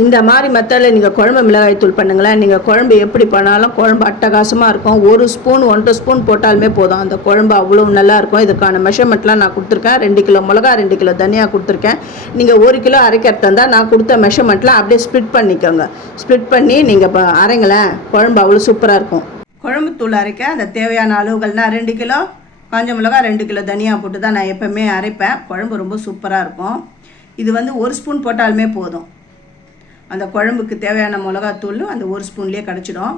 இந்த மாதிரி மெத்தடில் நீங்கள் குழம்பு மிளகாய் தூள் பண்ணுங்களேன். நீங்கள் குழம்பு எப்படி பண்ணாலும் குழம்பு அட்டகாசமாக இருக்கும். 1 ஸ்பூன் 1.5 ஸ்பூன் போட்டாலுமே போதும், அந்த குழம்பு அவ்வளோ நல்லாயிருக்கும். இதுக்கான மெஷர்மெண்ட்லாம் நான் கொடுத்துருக்கேன். 2 கிலோ மிளகா 2 கிலோ தனியாக கொடுத்துருக்கேன். நீங்கள் 1 கிலோ அரைக்கிறது இருந்தால் நான் கொடுத்த மெஷர்மெண்ட்லாம் அப்படியே ஸ்ப்ளிட் பண்ணிக்கோங்க. ஸ்ப்ளிட் பண்ணி நீங்கள் இப்போ அரைங்களேன், குழம்பு அவ்வளோ சூப்பராக இருக்கும். குழம்பு தூள் அரைக்க அந்த தேவையான அளவுகள்னால் 2 கிலோ காஞ்ச மிளகா 2 கிலோ தனியாக போட்டு தான் நான் எப்போவுமே அரைப்பேன். குழம்பு ரொம்ப சூப்பராக இருக்கும். இது வந்து 1 ஸ்பூன் போட்டாலுமே போதும். அந்த குழம்புக்கு தேவையான மிளகாத்தூள் அந்த 1 ஸ்பூன்லேயே கிடச்சிடும்.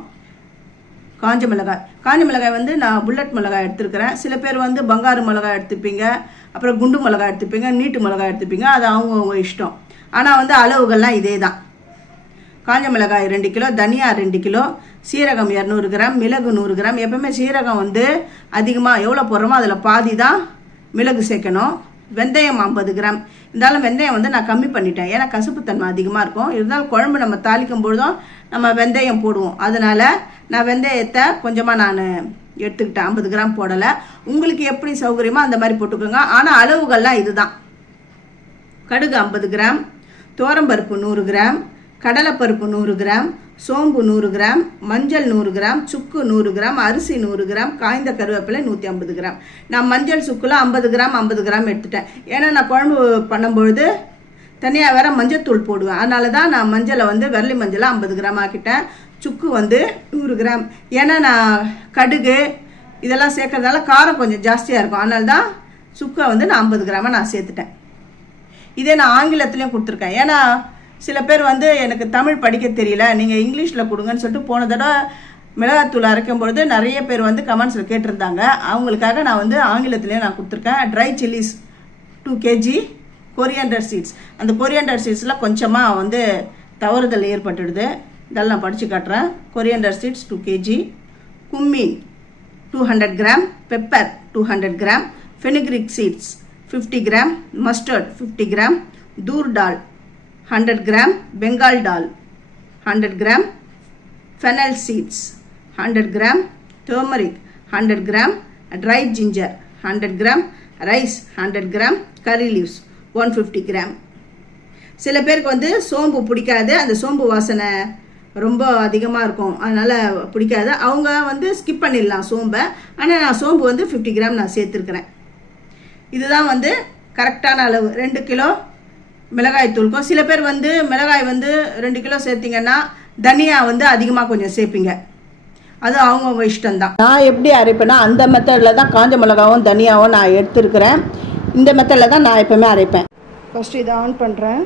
காஞ்ச மிளகாய் வந்து நான் புல்லட் மிளகாய் எடுத்துருக்கிறேன். சில பேர் வந்து பங்காரு மிளகாய் எடுத்துப்பீங்க, அப்புறம் குண்டு மிளகாய் எடுத்துப்பீங்க, நீட்டு மிளகாய் எடுத்துப்பீங்க. அது அவங்கவுங்க இஷ்டம். ஆனால் வந்து அளவுகள்லாம் இதே தான். காஞ்ச மிளகாய் 2 கிலோ, தனியா 2 கிலோ, சீரகம் 200 கிராம், மிளகு 100 கிராம். எப்பவுமே சீரகம் வந்து அதிகமாக எவ்வளோ போடுறோமோ அதில் பாதி தான் மிளகு சேர்க்கணும். வெந்தயம் 50 கிராம். இருந்தாலும் வெந்தயம் வந்து நான் கம்மி பண்ணிட்டேன், ஏன்னா கசப்புத்தன்மை அதிகமாக இருக்கும். இருந்தாலும் குழம்பு நம்ம தாளிக்கும் பொழுதும் நம்ம வெந்தயம் போடுவோம். அதனால் நான் வெந்தயத்தை கொஞ்சமாக நான் எடுத்துக்கிட்டேன், 50 கிராம் போடலை. உங்களுக்கு எப்படி சௌகரியமோ அந்த மாதிரி போட்டுக்கோங்க. ஆனால் அளவுகள்லாம் இதுதான். கடுகு 50 கிராம், துவரம்பருப்பு 100 கிராம், கடலைப்பருப்பு 100 கிராம், சோம்பு 100 கிராம், மஞ்சள் 100 கிராம், சுக்கு 100 கிராம், அரிசி 100 கிராம், காய்ந்த கருவேப்பிலை 150 கிராம். நான் மஞ்சள் சுக்குல 50 கிராம் 50 கிராம் எடுத்துட்டேன். ஏன்னா நான் குழம்பு பண்ணும்பொழுது தனியாக வேற மஞ்சள் தூள் போடுவேன். அதனால தான் நான் மஞ்சளை வந்து வெள்ளை மஞ்சளை 50 கிராம் ஆக்கிட்டேன். சுக்கு வந்து 100 கிராம். ஏன்னா நான் கடுகு இதெல்லாம் சேர்க்கறதால காரம் கொஞ்சம் ஜாஸ்தியாக இருக்கும். அதனால தான் சுக்கை வந்து நான் 50 கிராமாக நான் சேர்த்துட்டேன். இதே நான் ஆங்கிலத்துலேயும் கொடுத்துருக்கேன். ஏன்னா சில பேர் வந்து எனக்கு தமிழ் படிக்க தெரியல, நீங்கள் இங்கிலீஷில் கொடுங்கன்னு சொல்லிட்டு போன தடவை மிளகாத்தூள் அரைக்கும் பொழுது நிறைய பேர் வந்து கமெண்ட்ஸில் கேட்டிருந்தாங்க. அவங்களுக்காக நான் வந்து ஆங்கிலத்திலே நான் கொடுத்துருக்கேன். Dry chillies 2 kg, coriander seeds. அந்த கொரியாண்டர் சீட்ஸில் கொஞ்சமாக வந்து தவறுதல் ஏற்பட்டுடுது. இதெல்லாம் நான் படித்து காட்டுறேன். Coriander seeds 2 kg, cumin 200 gram, pepper 200 gram, fenugreek seeds 50 gram, mustard 50 gram, toor dal 100 gram, Bengal dal 100 gram, fennel seeds 100 gram, turmeric 100 gram, dry ginger 100 gram, rice 100 gram, curry leaves 150 gram. சில பேருக்கு வந்து சோம்பு பிடிக்காது, அந்த சோம்பு வாசனை ரொம்ப அதிகமாக இருக்கும், அதனால் பிடிக்காது. அவங்க வந்து ஸ்கிப் பண்ணிடலாம் சோம்பை. ஆனால் நான் சோம்பு வந்து 50 கிராம் நான் சேர்த்துருக்குறேன். இதுதான் வந்து கரெக்டான அளவு. 2 கிலோ மிளகாய் தூளுக்கும். சில பேர் வந்து மிளகாய் வந்து 2 கிலோ சேர்த்திங்கன்னா தனியா வந்து அதிகமாக கொஞ்சம் சேர்ப்பீங்க. அது அவங்கவுங்க இஷ்டம்தான். நான் எப்படி அரைப்பேன்னா அந்த மெத்தடில் தான் காஞ்ச மிளகாவும் தனியாவும் நான் எடுத்துருக்கிறேன். இந்த மெத்தடில் தான் நான் எப்பவுமே அரைப்பேன். ஃபஸ்ட்டு இதை ஆன் பண்ணுறேன்.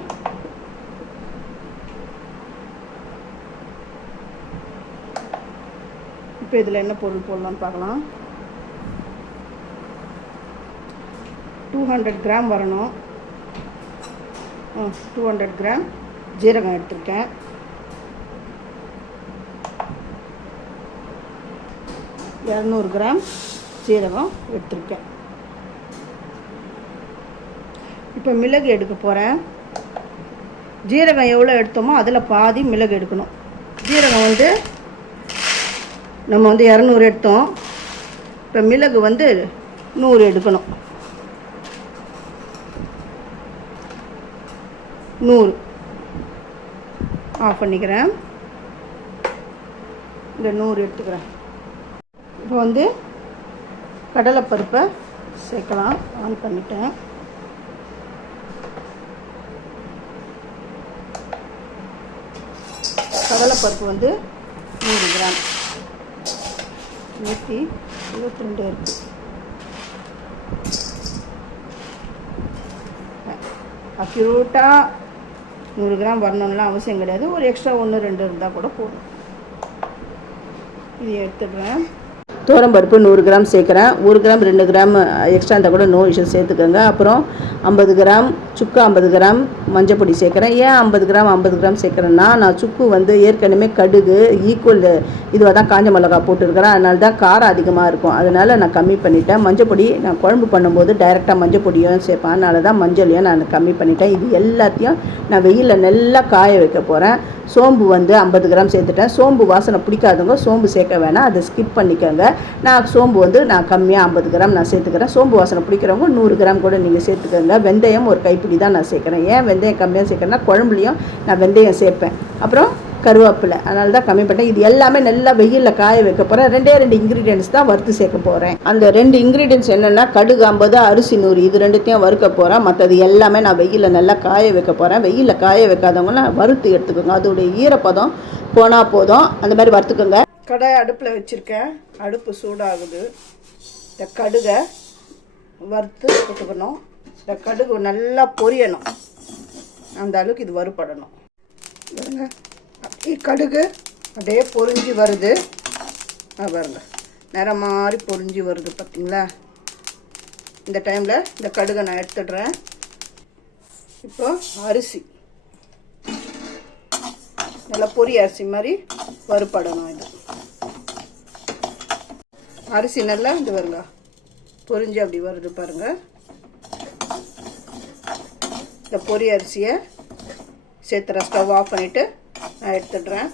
இப்போ இதில் என்ன பொருள் போடலான்னு பார்க்கலாம். 200 கிராம் வரணும். 200 கிராம் ஜீரகம் எடுத்திருக்கேன். இரநூறு கிராம் ஜீரகம் எடுத்திருக்கேன். இப்போ மிளகு எடுக்க போகிறேன். ஜீரகம் எவ்வளோ எடுத்தோமோ அதில் பாதி மிளகு எடுக்கணும். ஜீரகம் வந்து நம்ம வந்து 200 எடுத்தோம். இப்போ மிளகு வந்து 100 எடுக்கணும். 100 ஆஃப் பண்ணிக்கிறேன். இந்த 100 எடுத்துக்கிறேன். இப்போ வந்து கடலைப்பருப்பை சேர்க்கலாம். ஆன் பண்ணிட்டேன். கடலைப்பருப்பு வந்து 100 கிராம், 122 இருக்குது. அக்யூரேட்டாக 100 கிராம் வரணும்லாம் அவசியம் கிடையாது. ஒரு எக்ஸ்ட்ரா 1 2 இருந்தால் கூட போதும். இது எடுத்துடுறேன். துவரம்பருப்பு 100 கிராம் சேர்க்குறேன். 1 கிராம் 2 கிராம் எக்ஸ்ட்ரா இருந்தால் கூட நோ இஷ்யூ சேர்த்துக்கோங்க. அப்புறம் 50 கிராம் சுக்கு, 50 கிராம் மஞ்சள் பொடி சேர்க்குறேன். ஏன் 50 கிராம் சேர்க்குறேன்னா, நான் சுக்கு வந்து ஏற்கனவே கடுகு ஈக்குவல் இதுவாக தான் காஞ்ச மிளகா போட்டுருக்கிறேன். அதனால தான் காரம் அதிகமாக இருக்கும். அதனால் நான் கம்மி பண்ணிட்டேன். மஞ்சள் பொடி நான் குழம்பு பண்ணும்போது டைரெக்டாக மஞ்சள் பொடியும் சேர்ப்பேன். அதனால தான் மஞ்சளையும் நான் கம்மி பண்ணிட்டேன். இது எல்லாத்தையும் நான் வெயிலில் நல்லா காய வைக்க போகிறேன். சோம்பு வந்து 50 கிராம் சேர்த்துட்டேன். சோம்பு வாசனை பிடிக்காதவங்க சோம்பு சேர்க்க வேணாம், அதை ஸ்கிப் பண்ணிக்கோங்க. நான் சோம்பு வந்து நான் கம்மியாக 50 கிராம் நான் சேர்த்துக்கிறேன். சோம்பு வாசனை பிடிக்கிறவங்க 100 கிராம் கூட நீங்கள் சேர்த்துக்கோங்க. வெந்தயம் ஒரு கைப்பிடி இப்படி தான் நான் சேர்க்குறேன். ஏன் வெந்தயம் கம்மியாக சேர்க்குறேன்னா குழம்புலையும் நான் வெந்தயம் சேர்ப்பேன். அப்புறம் கருவேப்பிலை, அதனால தான் கம்மி பண்ணிட்டேன். இது எல்லாமே நல்லா வெயிலில் காய வைக்க போகிறேன். 2 இன்க்ரீடியன்ஸ் தான் வறுத்து சேர்க்க போகிறேன். அந்த 2 இன்க்ரீடியன்ஸ் என்னென்னா கடுகு 50, அரிசி 100, இது 2த்தையும் வறுக்க போகிறேன். மற்றது எல்லாமே நான் வெயிலில் நல்லா காய வைக்க போகிறேன். வெயிலில் காய வைக்காதவங்களாம் வறுத்து எடுத்துக்கோங்க, அதோடைய ஈரப்பதம் போனால் போதும். அந்த மாதிரி வறுத்துக்கோங்க. கடாய் அடுப்பில் வச்சுருக்கேன், அடுப்பு சூடாகுது. இந்த கடுகை வறுத்து போட்டுக்கணும். இந்த கடுகு நல்லா பொரியணும், அந்த அளவுக்கு இது வறுபடணும். கடுகு அப்படியே பொரிஞ்சு வருது பாருங்க, நிறம் மாதிரி பொரிஞ்சு வருது பார்த்தீங்களா. இந்த டைமில் இந்த கடுகை நான் எடுத்துடுறேன். இப்போ அரிசி நல்லா பொரிய அரிசி மாதிரி வறுபடணும். இது அரிசி நல்லா இது வருங்க பொரிஞ்சு அப்படி வருது பாருங்கள். இந்த பொரிய அரிசியை சேர்த்துறேன். ஸ்டவ் ஆஃப் பண்ணிவிட்டு நான் எடுத்துடுறேன்.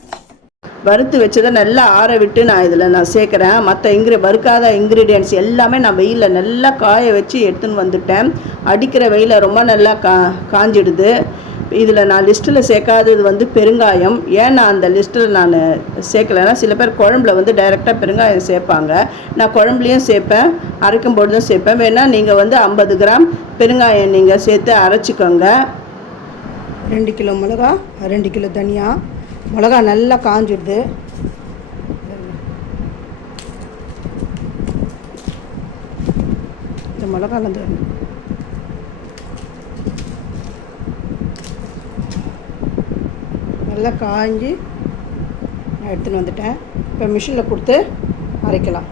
வறுத்து வச்சதை நல்லா ஆற விட்டு நான் இதில் சேர்க்குறேன். மற்ற வறுக்காத இன்க்ரீடியன்ட்ஸ் எல்லாமே நான் வெயிலில் நல்லா காய வச்சு எடுத்துன்னு வந்துட்டேன். அடிக்கிற வெயிலில் ரொம்ப நல்லா காஞ்சிடுது. இதில் நான் லிஸ்ட்டில் சேர்க்காதது பெருங்காயம். ஏன் நான் அந்த லிஸ்ட்டில் நான் சேர்க்கலைன்னா, சில பேர் குழம்புல டைரெக்டாக பெருங்காயம் சேர்ப்பாங்க. நான் குழம்புலையும் சேர்ப்பேன், அரைக்கும் பொழுதும் சேர்ப்பேன். வேணால் நீங்கள் 50 கிராம் பெருங்காயம் நீங்கள் சேர்த்து அரைச்சிக்கோங்க. 2 கிலோ மிளகா, 2 கிலோ தனியா. மிளகா நல்லா காஞ்சிடுது. இந்த மிளகால நல்லா காஞ்சி நான் எடுத்துன்னு வந்துட்டேன். இப்போ மிஷினில் கொடுத்து அரைக்கலாம்.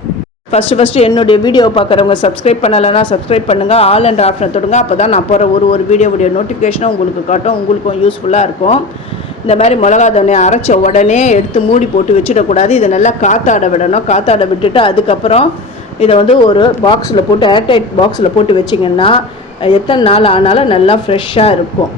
ஃபஸ்ட்டு என்னுடைய வீடியோவை பார்க்குறவங்க சப்ஸ்கிரைப் பண்ணலைன்னா சப்ஸ்கிரைப் பண்ணுங்கள். ஆல் அண்ட் ஆப்ஷனை தொடுங்க. அப்போ தான் நான் போகிற ஒரு வீடியோவுடைய நோட்டிஃபிகேஷனும் உங்களுக்கு காட்டும், உங்களுக்கும் யூஸ்ஃபுல்லாக இருக்கும். இந்த மாதிரி மிளகா தண்ணியை அரைச்ச உடனே எடுத்து மூடி போட்டு வச்சிடக்கூடாது. இதை நல்லா காற்றாட விடணும். காற்றாட விட்டுட்டு அதுக்கப்புறம் இதை ஒரு பாக்ஸில் போட்டு, ஏர்டைட் பாக்ஸில் போட்டு வச்சிங்கன்னா எத்தனை நாள் ஆனாலும் நல்லா ஃப்ரெஷ்ஷாக இருக்கும்.